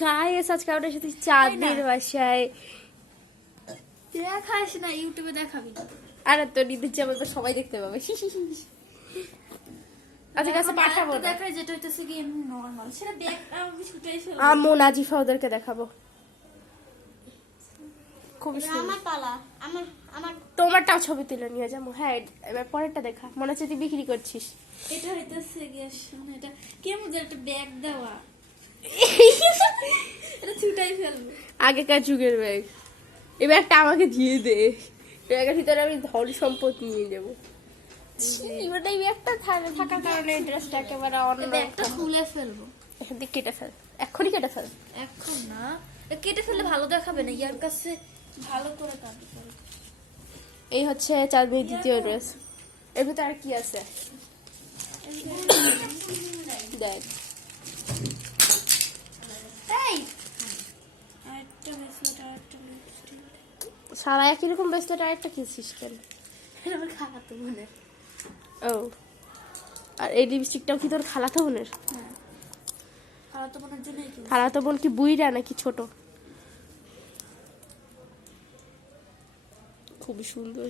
Guys আজকে আমরা সাথে চাঁদের বাসায় দেখাস না, ইউটিউবে দেখাবি। আরে তো নিতে যাবো তো সবাই দেখতে পাবে। আজকে কাছে পাঠাবো না, দেখাই যেটা হইতেছে কি এমনি নরমাল, সেটা দেখ আমি ছুটাই ফেলবো। আম্মু নাজিফা ওদেরকে দেখাবো। খুব আমার পালা, আমার আমার তোমারটাও ছবি তুলে নিয়ে যাবো। হ্যাঁ এবার পরেরটা দেখা, মনে হচ্ছে তুই বিক্রি করছিস। এটা হইতেছে গিয়ে শোন, এটা কেমন যে একটা ব্যাগ দেওয়া, এটা ছুটাই ফেলবো। আগেকার যুগের ব্যাগ, এই ব্যাগটা আমাকে দিয়ে দে। এই ব্যাগের ভিতরে আমি ধন সম্পদ নিয়ে যাবো। এবার এই ব্যাগটা থাকার কারণে ড্রেসটা একেবারে অন্য। ব্যাগটা খুলে ফেলবো। এখান থেকে কেটে ফেল, এক্ষুনি কেটে ফেল। এখন না, কেটে ফেললে ভালো দেখাবে না, ইয়ার কাছে ভালো করে কাটতে পারবে। এই হচ্ছে চাঁদনির দ্বিতীয় ড্রেস। এর ভিতরে আর কি আছে দেখ। এই আরেকটা ব্রেসলেট, আরেকটা লিপস্টিক, সারা একই রকম ব্রেসলেট আর একটা কিনছিস কেন? আমার খালাতো বোনের। ও, আর এই লিপস্টিকটাও কি তোর খালাতো বোনের? হ্যাঁ, খালাতো বোনের জন্যই কিনছি। খালাতো বোন কি বুইরা নাকি ছোট? খুবই সুন্দর।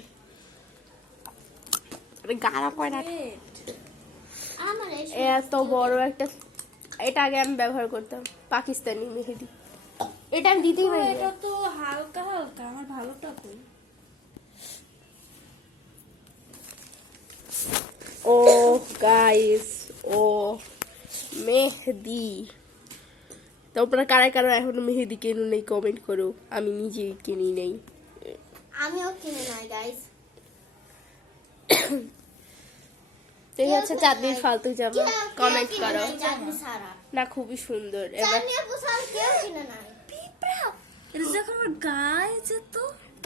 আরে গাড়া পয়না আমার এত বড় একটা, এটা আগে আমি ব্যবহার করতাম, পাকিস্তানি মেহেদি। এটা আমি দিতেই পারি এটা না। তো হালকা হালকা, আমার ভালোটা কই। ও গাইস, ও মেহেদি। তোমরা কারা কারা এখনো মেহেদি কেনো নেই কমেন্ট করো, আমি নিজেই কিনি নেই। আমিও কিনে নাই গাইস। এই হচ্ছে চাঁদনির ফালতু জামা, কমেন্ট করো। চাঁদনি সারা না খুবই সুন্দর। এবার চাঁদনি আপু সারা কেউ কিনে নাই। এটা যখন আমার গায়ে যেত,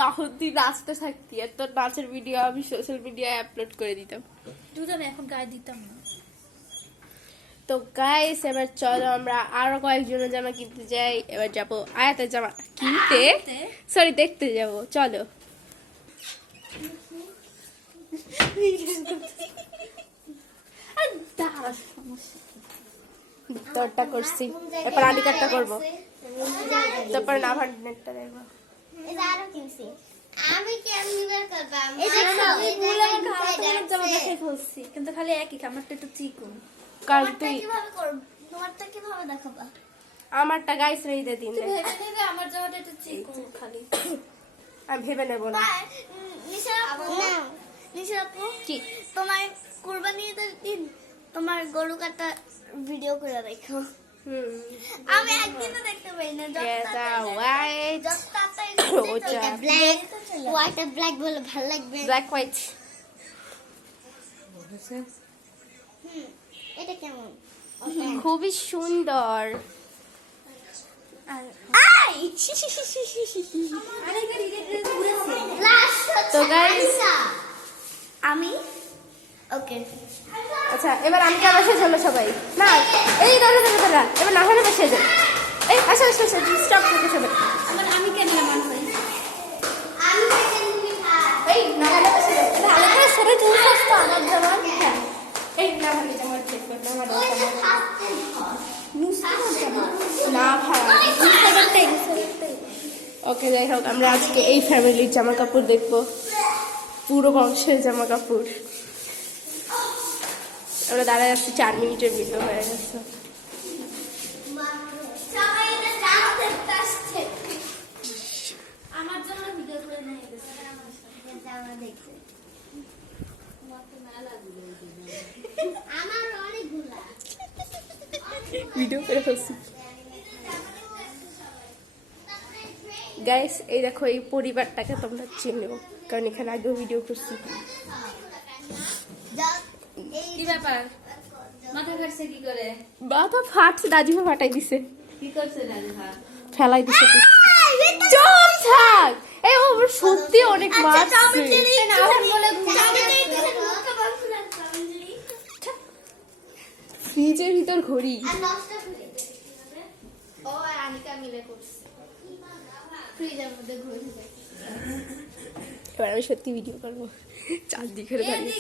তখন তুই নাচতে থাকতি, আর তোর নাচের ভিডিও আমি সোশ্যাল মিডিয়ায় আপলোড করে দিতাম। যদি আমি এখন গায়ে দিতাম না। তো গাইস এবার চলো আমরা আরো কয়েকজনের জামা কিনতে যাই। এবার যাবো আয়াতের জামা কিনতে, সরি দেখতে যাব। চলো দাঁড়া, সমস্যা তোরটা করছি, এরপর আলিকারটা করবো, তারপর নাভারনেটটা দেখবো। এটা আরো কিনছি। আমি কেমনি বের করব? এই যে আমি বললাম খালাতো বোনের জামা দেখে ফেলছি, কিন্তু খালি একই, আমারটা একটু চিকন। কারণ তোমারটা তুই কিভাবে করব? তোমারটা কিভাবে দেখাবা? আমারটা গাইস রেই দিন তুই ভেবে নেবে আমার জামাটা একটু চিকন খালি। আমি ভেবে নেবো না। নিশা আপু, নিশা আপু, কি তোমার কুরবানি ঈদের দিন তোমার গরু কাটা ভিডিও করে দেখো। আমি একদিনও দেখতে পাই না। ব্ল্যাক হোয়াইট আর ব্ল্যাক বলে ভালো লাগবে। Black white. এটা কেমন? খুবই সুন্দর। তো guys, আমি ওকে। আচ্ছা এবার আমি কেমন সেজন্য সবাই না, এই দাঁড়া দাঁড়া দাঁড়া, এবার না হলে সেজে এই আসো আসো আসো, স্টপ করতে সবাই। আমি কেন এমন হই? আমি সেকেন্ড তুমি থার্ড। এই না হলে সেজে ভালো করে সরে চলে আসতো আমার জামা। হ্যাঁ, এই না হলে জামা চেক করতে না ওই হলে যে ফার্স্ট না ভাই। ওকে যাই হোক, আমরা আজকে এই ফ্যামিলির জামা কাপড় দেখবো, পুরো বংশের জামা কাপড়। আমরা দাঁড়ায় যাচ্ছি, 4 মিনিটের ভিডিও হয়ে গেছে। সবাই এটা জানতে আসছে। আমার জামা ভিডিও করে নিয়ে গেছে। জামা দেখছে। আমার অনেকগুলা ভিডিও করে ফেলছি গাইস। এই দেখো এই পরিবারটাকে তোমরা চিনো, কারণ এখানে আগেও ভিডিও করছি। কি ব্যাপার? মাথা ফাটছে কি করে? বাবা ফাটছে, দাজিমা ফাটাই দিছে, কি করছে রাজা? ফেলাই দিছে। চুপ থাক, এই ও সত্যি অনেক মারছে। ফ্রিজের ভিতর ঘড়ি। ও আর আনিকা মিলে করছে। ফ্রিজের মধ্যে ঘুরে এবার আমি সত্যি ভিডিও করবো, চারদিকে দাঁড়িয়ে।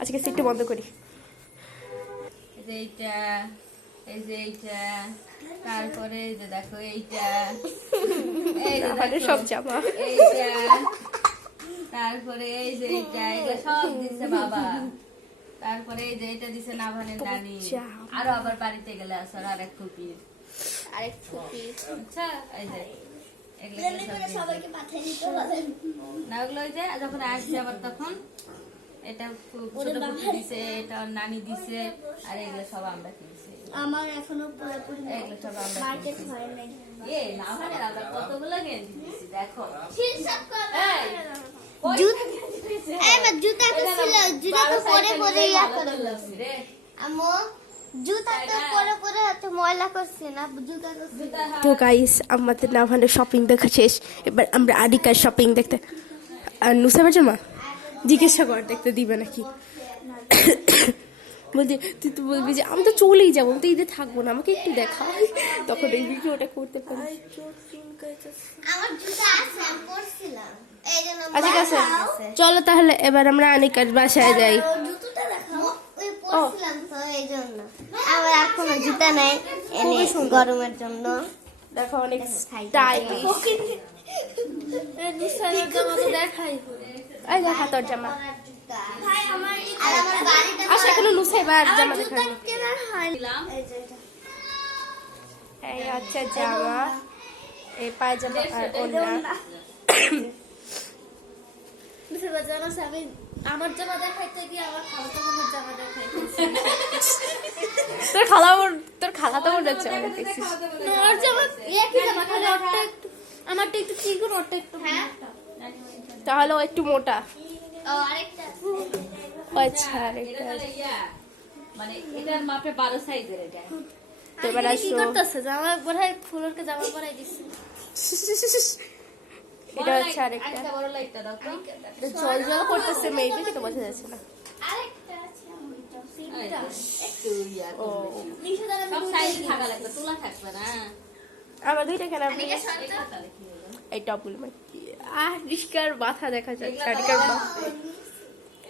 আজকে সিটটা বন্ধ করি। এইটা এই যে এইটা, তারপরে এই যে দেখো এইটা, এই যে আমাদের দেখো, সব জামা। এইটা, তারপরে এই যে এইটা, এগুলো সব দিচ্ছে বাবা। তারপরে এই যে এটা দিছে নাভানের নানি। আরো আবার বাড়িতে গেলে আসার আর এক কুপির, আরেক ফুপি। আচ্ছা এই যে এগুলো লেনদেন সব করে দিয়েছে। সবাইকে পাঠিয়ে দিতে বলেন। না ওগুলো ওই যে যখন আসছে আবার তখন এটা ছোট কুপি দিছে, এটা ওর নানি দিছে, আর এগুলো সব আমরা কিনছি। আমার এখনো পুরোপুরি এগুলো সব আমরা মার্কেট কিনছি। হয় নাই। এ নাভানের আমরা কতগুলো গেঞ্জি দিছি দেখো। হিসাব করো। এই, জুতা এই মা জুতা তো ছিল, জুতা তো পরে পরে ইয়া করে রে আমো জুতা তো পরে পরে হচ্ছে ময়লা করছে না, জুতা তো ছিল। তো গাইস আমাদের নাভানের শপিং দেখা শেষ, এবার আমরা আনিকার শপিং দেখতে। আর নুসাবের জামা জিজ্ঞাসা কর দেখতে দিবে নাকি। বলছি তুই তো বলবি যে আমি তো চলেই যাবো, আমি তো ঈদে থাকবো না, আমাকে একটু দেখা। তখন এই ভিডিওটা করতে পারি। আমার জুতা আছে, আমি পরছিলাম এই জন্য আচ্ছা ঠিক আছে, চলো তাহলে এবার আমরা আনিকার বাসায় যাই। জুতাটা দেখাও। ওই পরছিলাম তো এই জন্য। আমার আর কোনো জুতা নাই এনে গরমের জন্য। দেখো অনেক স্টাইলিশ। নিশানের জামা তো দেখাই হলো। এই দেখা তোর জামা। ভাই আমার আর আমার বাড়িতে আচ্ছা এখনো নুসাইবার জামা দেখা। জুতা কেনার হয় দিলাম। এই যে এটা। এই হচ্ছে জামা, এই পায়জামা আর ওড়না। নিশানের জামা আছে, আমি আমার জামা দেখাইতে গিয়ে আমার খালাতো বোনের জামা দেখাইতেছি। তোর খালা তো মনে হচ্ছে অনেক দেখছিস। ওর জামা একই জামা, খালি ওরটা একটু, আমারটা একটু চিকন, ওরটা একটু হ্যাঁ মোটা। তাহলে ও একটু মোটা। ও আরেকটা আছে। ও আচ্ছা আরেকটা। মানে এটার মাপে 12 সাইজের এটা। তো এবার কি আসো। করতেছে? জামা বোধহয় ফুলরকে জামা পরাই দিছে। এটা হচ্ছে আরেকটা। আরেকটা বড় লাইটটা দাও তো। জল জল করতেছে মেয়েদের, কিন্তু বোঝা যাচ্ছে না। আরেকটা আছে ওইটা। একটু ইয়া ও নিশা দ্বারা সব সাইজে থাকা লাগবে, তোলা থাকবে না। আমার দুইটা কেন আপনি এটা তাহলে কি হলো? এই টপগুল রিস্কার মাথা দেখা যাচ্ছে। আনিকার মাথা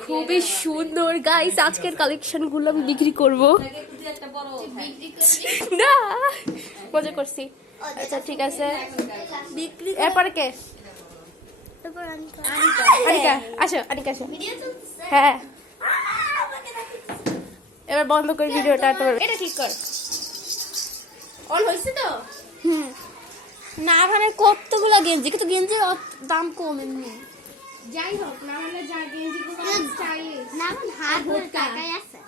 খুবই সুন্দর গাইস। আজকের কালেকশন গুলো আমি বিক্রি করব এটাকে কিছু একটা বড় উঠাই। না, মজা করছি। আচ্ছা ঠিক আছে, বিক্রি এরপরে কে? তারপর আমি আনিকা আসো, আনিকা আসো। ভিডিও চলতেছে। হ্যাঁ আমাকে দেখাচ্ছি। এবার বন্ধ করে ভিডিওটা। তোমার এটা ঠিক কর। অন হয়েছে তো? হুম। না মানে কতগুলো গেঞ্জি, কিন্তু গেঞ্জির দাম কম এমনি। যাই হোক না হলে যা গেঞ্জিগুলো স্টাইলিশ। না আমার হাত ধরে টাকাই আছে।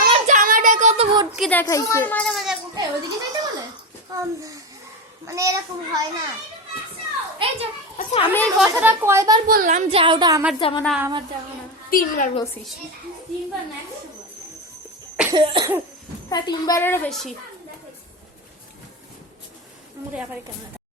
আমার জামাটা কত ভটকি দেখাইছে। তোমার মাঝে মাঝে এই ওদিকে যাইতে বলে? মানে এরকম হয় না। এই যে আচ্ছা আমি এই কথাটা কয়বার বললাম যে ওটা আমার জামা না, আমার জামা না। 3 বার বলছিস। 3 বার না, হ্যাঁ 3 বারেরও বেশি। মুড়ে আবার কেন